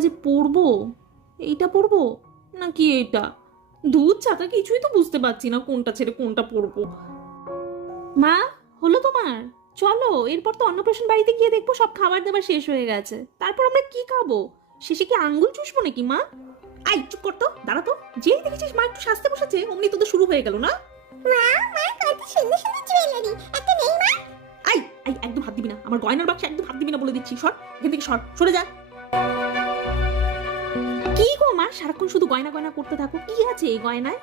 এটা যে পড়ব? এইটা পড়ব? নাকি এইটা? দুধ ছাতা কিছুই তো বুঝতে পারছি না কোনটা ছেড়ে কোনটা পড়ব। মা হলো তোমার? চলো এরপর তো অন্নপ্রাশন বাড়িতে গিয়ে দেখব সব খাবার দাবার শেষ হয়ে গেছে। তারপর আমরা কি খাব? শেষে কি আঙ্গুল চুষবো নাকি মা? আই চুপ করতো দাঁড়া তো। যেই দেখেছিস মা একটু শাস্তে বসেছে অমনি তোদের শুরু হয়ে গেল না? আই আই একদম হাত দিবি না। আমার গয়নার বাক্স একদম হাত দিবি না বলে দিচ্ছি সর। এখান থেকে সর সরে যা। সারাক্ষণ শুধু গয়না গয়না করতে থাকো। কি আছে এই গয়নায়?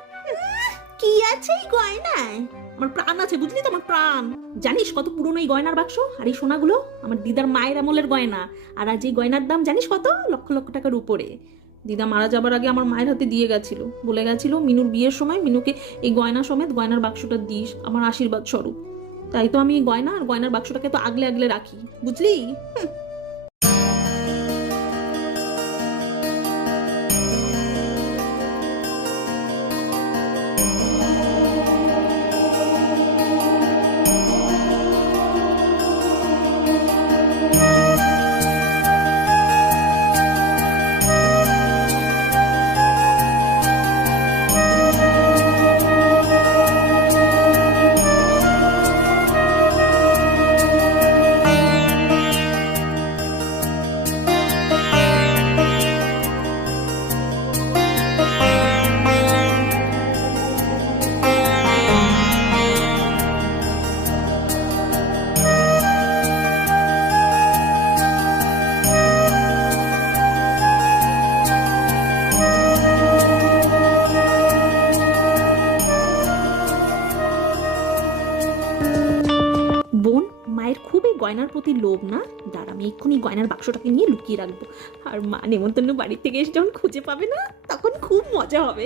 কি আছে এই গয়নায়? আমার প্রাণ আছে বুঝলি তো আমার প্রাণ। জানিস কত পুরনো এই গয়নার বাক্স? আর এই সোনাগুলো আমার দিদার মায়ের আমলের গয়না। আর আজ এই গয়নার দাম জানিস কত? লক্ষ লক্ষ টাকার উপরে। দিদা মারা যাবার আগে আমার মায়ের হাতে দিয়ে গেছিল। বলে গেছিল মিনুর বিয়ের সময় মিনুকে এই গয়না সমেত গয়নার বাক্সটা দিস আমার আশীর্বাদ স্বরূপ। তাই তো আমি এই গয়না আর গয়নার বাক্সটাকে তো আগলে আগলে রাখি। বুঝলি? হুম। বোন প্রতি লোভ না। দাঁড়া আমি এক্ষুনি গয়নার বাক্সটাকে নিয়ে লুকিয়ে রাখব। আর মা নেমন্তন্ন বাড়ি থেকে এসে যখন খুঁজে পাবে না তখন খুব মজা হবে।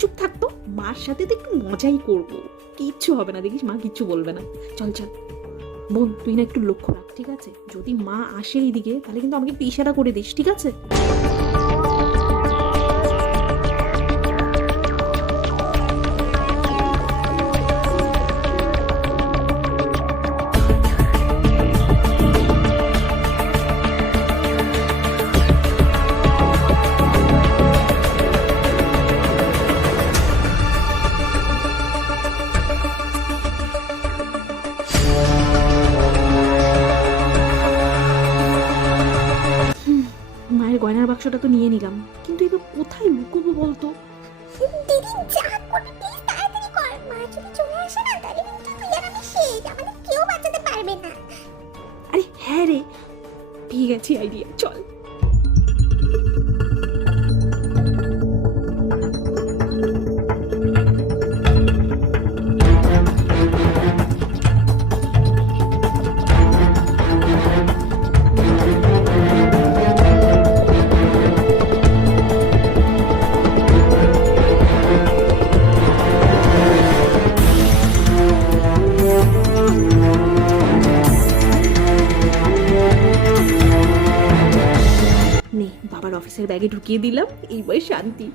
চুপ থাকতো মার সাথে তো একটু মজাই করব। কিচ্ছু হবে না দেখিস মা কিচ্ছু বলবে না। চল চল। বোন তুই না একটু লক্ষ্য রাখ ঠিক আছে? যদি মা আসে এইদিকে তাহলে কিন্তু আমাকে একটু ইশারা করে দিস ঠিক আছে? বাক্সটা তো নিয়ে নিলাম। কিন্তু এবার কোথায় লুকোবো বলতো? দিদি যা করবি প্লিজ তাড়াতাড়ি কর। মা যদি চলে আসে না তাহলে কিন্তু তুই আর আমি শেষ আমাদের কেউ বাঁচাতে পারবে না। আরে হ্যাঁ রে পেয়ে গেছি আইডিয়া চল। অফিসের ব্যাগে ঢুকিয়ে দিলাম এইবার শান্তি।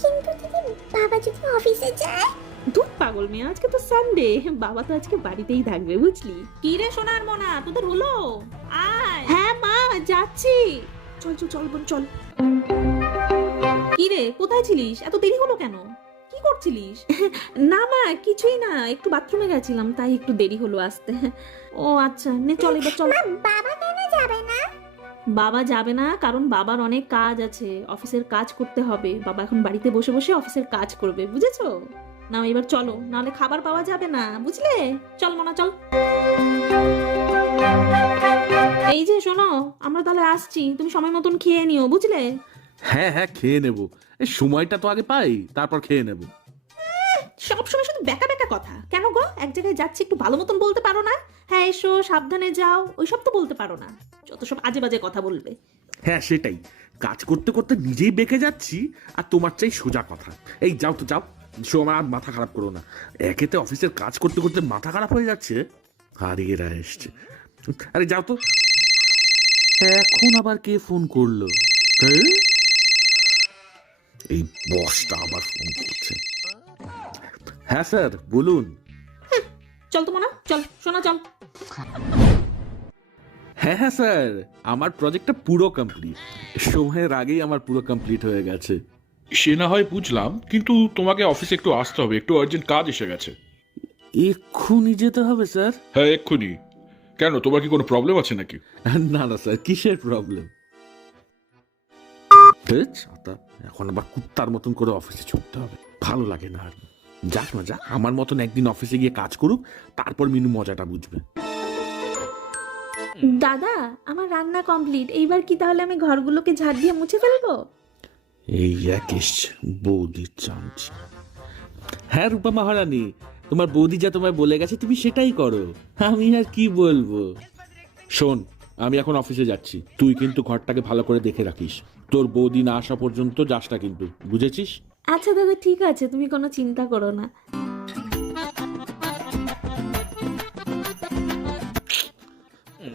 কিন্তু দিদি বাবা যদি অফিসে যায়? দূর পাগল মেয়ে আজকে তো সানডে বাবা তো আজকে বাড়িতেই থাকবে বুঝলি? কি রে সোনার মোনা তোদের হলো? আয়। হ্যাঁ মা যাচ্ছি। চল চল চল বোন চল। কি রে কোথায় ছিলিস? এত দেরি হলো কেন? কি করছিলিস? না মা কিছুই না একটু বাথরুমে গেছিলাম তাই একটু দেরি হলো আসতে। ও আচ্ছা নে চল এবার চল। বাবা কেন যাবে না? বাবা যাবে না, কারণ বাবার অনেক কাজ আছে। অফিসের কাজ করতে হবে। বাবা এখন বাড়িতে বসে বসে অফিসের কাজ করবে, বুঝেছ? না এবার চলো, নাহলে খাবার পাওয়া যাবে না, বুঝলে? চল মনা, চল। এই যে শোনো, আমরা তাহলে আসছি। তুমি সময় মতন খেয়ে নিও, বুঝলে? হ্যাঁ হ্যাঁ খেয়ে নেব। সময়টা তো আগে পাই, তারপর খেয়ে নেব। সবসময় শুধু বেকা বেকা কথা। কেন গো? এক জায়গায় যাচ্ছি, একটু ভালো মতন বলতে পারো না? হ্যাঁ এসো, সাবধানে যাও, ওইসব তো বলতে পারো না। যত সব আজে বাজে কথা বলবে। হ্যাঁ সেটাই। কাজ করতে করতে নিজেই বেঁকে যাচ্ছি, আর তোমার চাই সোজা কথা। এই, যাও তো, যাও। শো আমার আর মাথা খারাপ করো না। একেতে অফিসের কাজ করতে করতে মাথা খারাপ হয়ে যাচ্ছে। হারিয়ে এসছে। আরে, যাও তো। এখন আবার কে ফোন করল? হ্যাঁ? এই বসটা আবার ফোন করছে। হ্যাঁ স্যার বলুন। চল তো মনা চল শোনা চল। হ্যাঁ হ্যাঁ স্যার আমার প্রজেক্টটা পুরো কমপ্লিট সময়ের আগেই আমার পুরো কমপ্লিট হয়ে গেছে। সে না হয় বুঝলাম কিন্তু তোমাকে অফিসে একটু আসতে হবে একটু আর্জেন্ট কাজ এসে গেছে। এক্ষুনি যেতে হবে স্যার? হ্যাঁ এক্ষুনি। কেন তোমার কি কোনো প্রবলেম আছে নাকি? না না স্যার কিসের প্রবলেম ছাতা এখন আবার কুত্তার মতন করে অফিসে ছুটতে হবে। ভালো লাগে না আর। যাক না যাক আমার মতন একদিন অফিসে গিয়ে কাজ করুক তারপর মিনু মজাটা বুঝবে। দাদা আমার রান্না কমপ্লিট এইবার কি তাহলে আমি ঘরগুলোকে ঝাড় দিয়ে মুছে ফেলব? এই এক এসছে বৌদির চামচি। হ্যাঁ রূপা মহারানী তোমার বৌদি যা তোমায় বলে গেছে তুমি সেটাই করো। আমি আর কি বলব? শোন আমি এখন অফিসে যাচ্ছি। তুই কিন্তু ঘরটাকে ভালো করে দেখে রাখিস। তোর বৌদি না আসা পর্যন্ত যাস না কিন্তু বুঝেছিস? আচ্ছা দাদা, ঠিক আছে, তুমি কোনো চিন্তা করো না।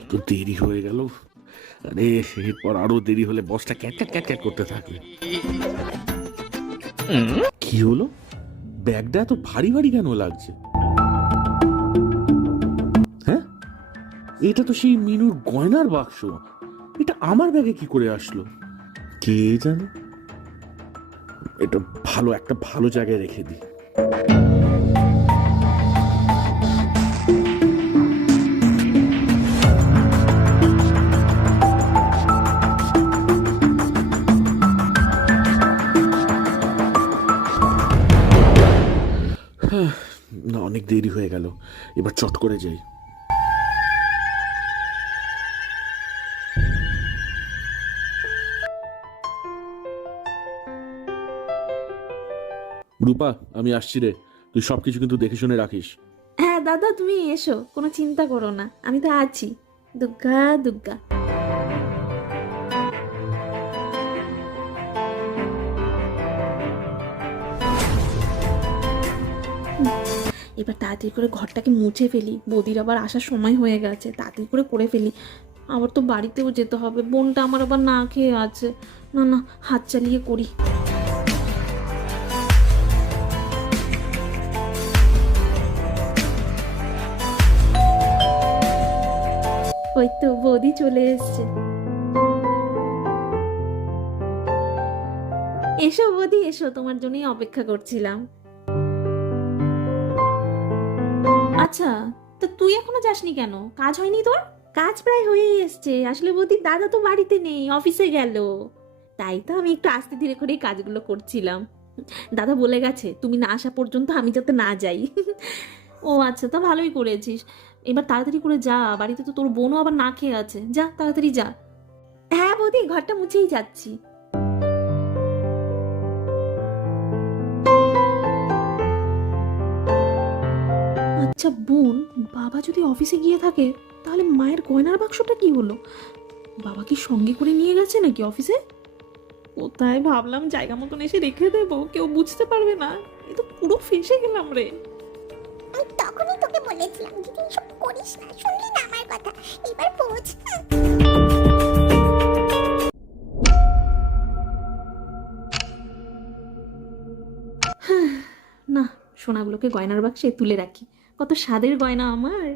তো দেরি হয়ে গেল। আরে, এরপর আরও দেরি হলে বসটা ক্যাট ক্যাট ক্যাট ক্যাট করতে থাকবে। কি হলো? ব্যাগটা এত ভারী ভারী কেন লাগছে? হ্যাঁ? এটা তো সেই মিনুর গয়নার বাক্স। এটা আমার ব্যাগে কি করে আসলো? কে জানে? এটা ভালো, একটা ভালো জায়গায় রেখে দিই। না, অনেক দেরি হয়ে গেল। এবার চট করে যাই। রূপা, আমি আসছি রে। তুই সবকিছু কিন্তু দেখে শুনে রাখিস। হ্যাঁ দাদা, তুমি এসো। কোনো চিন্তা করো না। আমি তো আছি। দুগ্গা দুগ্গা। এবার তাড়াতাড়ি করে ঘরটাকে মুছে ফেলি। বৌদির আবার আসার সময় হয়ে গেছে। তাড়াতাড়ি করে করে ফেলি। আবার তো বাড়িতেও যেতে হবে। বোনটা আমার আবার না খেয়ে আছে। না না, হাত চালিয়ে করি। তো বৌদি চলে এসছে। এসো বৌদি, এসো, তোমার জন্যই অপেক্ষা করছিলাম। আচ্ছা তো তুই এখনও যাসনি কেন? কাজ হয়নি তোর? কাজ প্রায় হয়েই এসছে। আসলে বৌদি, দাদা তো বাড়িতে নেই, অফিসে গেল। তাই তো আমি একটু আস্তে ধীরে করেই কাজগুলো করছিলাম। দাদা বলে গেছে, তুমি না আসা পর্যন্ত আমি যাতে না যাই। ও আচ্ছা তা ভালোই করেছিস। এবার তাড়াতাড়ি করে যা বাড়িতে তো তোর বোনও আবার না খেয়ে আছে। যা তাড়াতাড়ি যা। হ্যাঁ বৌদি ঘরটা মুছেই যাচ্ছি। আচ্ছা বোন বাবা যদি অফিসে গিয়ে থাকে তাহলে মায়ের গয়নার বাক্সটা কি হলো? বাবা কি সঙ্গে করে নিয়ে গেছে নাকি অফিসে? কোথায় ভাবলাম জায়গা মতন এসে রেখে দেবো কেউ বুঝতে পারবে না। এ তো পুরো ফেসে গেলাম রে। বলেছিলাম দিদি এসব করিস না। শুনলি না আমার কথা? এবার বোঝ। না, সোনাগুলোকে গয়নার বাক্সে তুলে রাখি। কত স্বাদের গয়না আমার?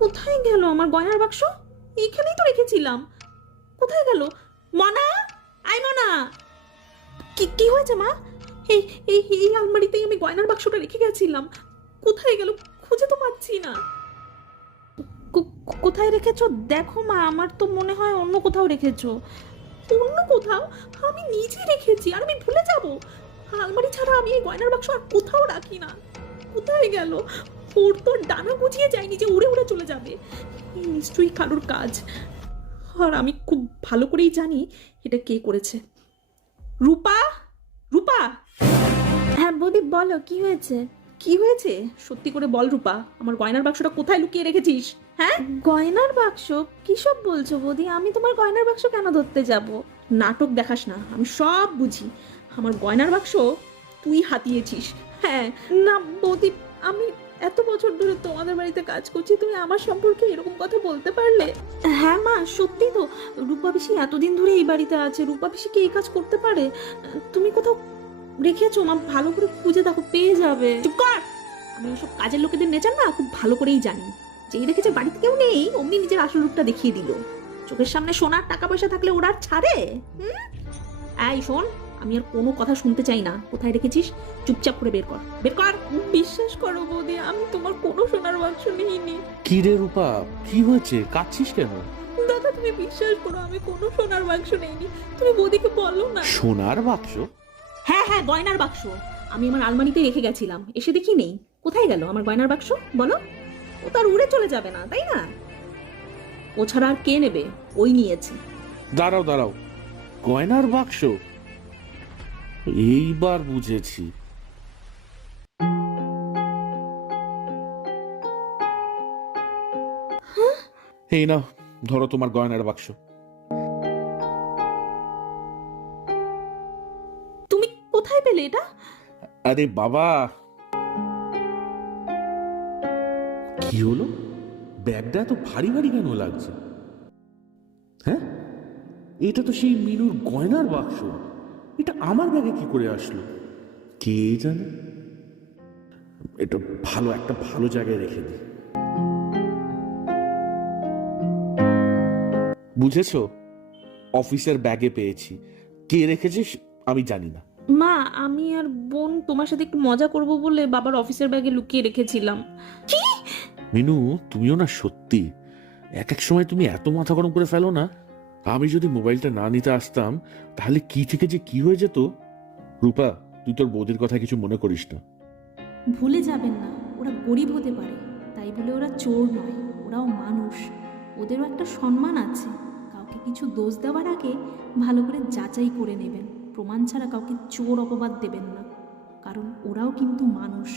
কোথায় গেল আমার গয়নার বাক্স? এইখানেই তো রেখেছিলাম। কোথায় গেল? মনা? আই মনা। কি কি হয়েছে মা? এই এই এই আলমারিতেই আমি গয়নার বাক্সটা রেখে গেছিলাম। কোথায় গেল? খুঁজে তো পাচ্ছি না। কোথায় রেখেছো? দেখো মা, আমার তো মনে হয় অন্য কোথাও রেখেছো। অন্য কোথাও? আমি নিজে রেখেছি, আর আমি ভুলে যাব। আলমারি ছাড়া আমি এই গয়নার বাক্স আর কোথাও রাখি না। কোথায় গেল? ওর তো ডানা গুছিয়ে যায়নি যে উড়ে উড়ে চলে যাবে। নিশ্চয়ই কারোর কাজ। আর আমি খুব ভালো করেই জানি এটা কে করেছে। রূপা? রূপা? হ্যাঁ বৌদি বলো কি হয়েছে? কি হয়েছে? সত্যি করে বল রূপা আমার গয়নার বাক্সটা কোথায় লুকিয়ে রেখেছিস হ্যাঁ? গয়নার বাক্স? কিসব বলছো বৌদি আমি তোমার গয়নার বাক্স কেন ধরতে যাব? নাটক দেখাস না আমি সব বুঝি। আমার গয়নার বাক্স তুই হাতিয়েছিস হ্যাঁ? না বৌদি আমি এত বছর ধরে তোমাদের বাড়িতে কাজ করছি তুমি আমার সম্পর্কে এরকম কথা বলতে পারলে? হ্যাঁ মা সত্যি তো। রূপা পিসি এতদিন ধরে এই বাড়িতে আছে রূপা পিসি কি এই কাজ করতে পারে? তুমি কোথাও রেখেছো মা ভালো করে খুঁজে দেখো পেয়ে যাবে। চুপ কর! আমি ওসব কাজের লোকেদের নেচার না খুব ভালো করেই জানি। যেই দেখেছে বাড়িতে কেউ নেই অমনি নিজের আসল রূপটা দেখিয়ে দিল। চোখের সামনে সোনার টাকা পয়সা থাকলে ওরা আর ছাড়ে? হুম? এই শোন আমি আর কোনো কথা শুনতে চাই না। কোথায় রেখেছিস চুপচাপ করে বের কর। বের কর। বিশ্বাস করো বৌদি আমি তোমার কোনো সোনার বাক্স নিইনি। কি রে রূপা? কি হয়েছে? কাঁদছিস কেন? দাদা তুমি বিশ্বাস করো আমি কোনো সোনার বাক্স নেইনি। তুমি বৌদিকে বলো না। সোনার বাক্স? হ্যাঁ হ্যাঁ গয়নার বাক্স। আমি আমার আলমারিতে রেখে গেছিলাম। এসে দেখি নেই। কোথায় গেল আমার গয়নার বাক্স? বলো। ও তো আর উড়ে চলে যাবে না তাই না? ও ছাড়া আর কে নেবে? ওই নিয়েছে। দাঁড়াও দাঁড়াও। গয়নার বাক্স? এইবার বুঝেছি। এই নাও ধরো তোমার গয়নার বাক্স। তুমি কোথায় পেলে এটা? আরে বাবা। কি হলো? ব্যাগটা এত ভারী ভারী কেন লাগছে? হ্যাঁ? এটা তো সেই মিনুর গয়নার বাক্স। এটা আমার ব্যাগে কি করে আসলো? কে জানে? এটা ভালো একটা ভালো জায়গায় রেখে দিই। বুঝেছ? অফিসের ব্যাগে পেয়েছি। কে রেখেছিস আমি জানি না। মা আমি আর বোন তোমার সাথে একটু মজা করব বলে বাবার অফিসের ব্যাগে লুকিয়ে রেখেছিলাম। মিনু তুমিও না সত্যি। এক এক সময় তুমি এত মাথা গরম করে ফেলো না। আমি যদি মোবাইলটা না নিতে আসতাম, তাহলে কি থেকে যে কি হয়ে যেত? রূপা, তুই তোর বৌদির কথা কিছু মনে করিস না। ভুলে যাবেন না, ওরা গরিব হতে পারে। তাই বলে ওরা চোর নয়, ওরাও মানুষ। ওদেরও একটা সম্মান আছে। কাউকে কিছু দোষ দেওয়ার আগে ভালো করে যাচাই করে নেবেন। প্রমাণ ছাড়া কাউকে চোর অপবাদ দেবেন না। কারণ ওরাও কিন্তু মানুষ।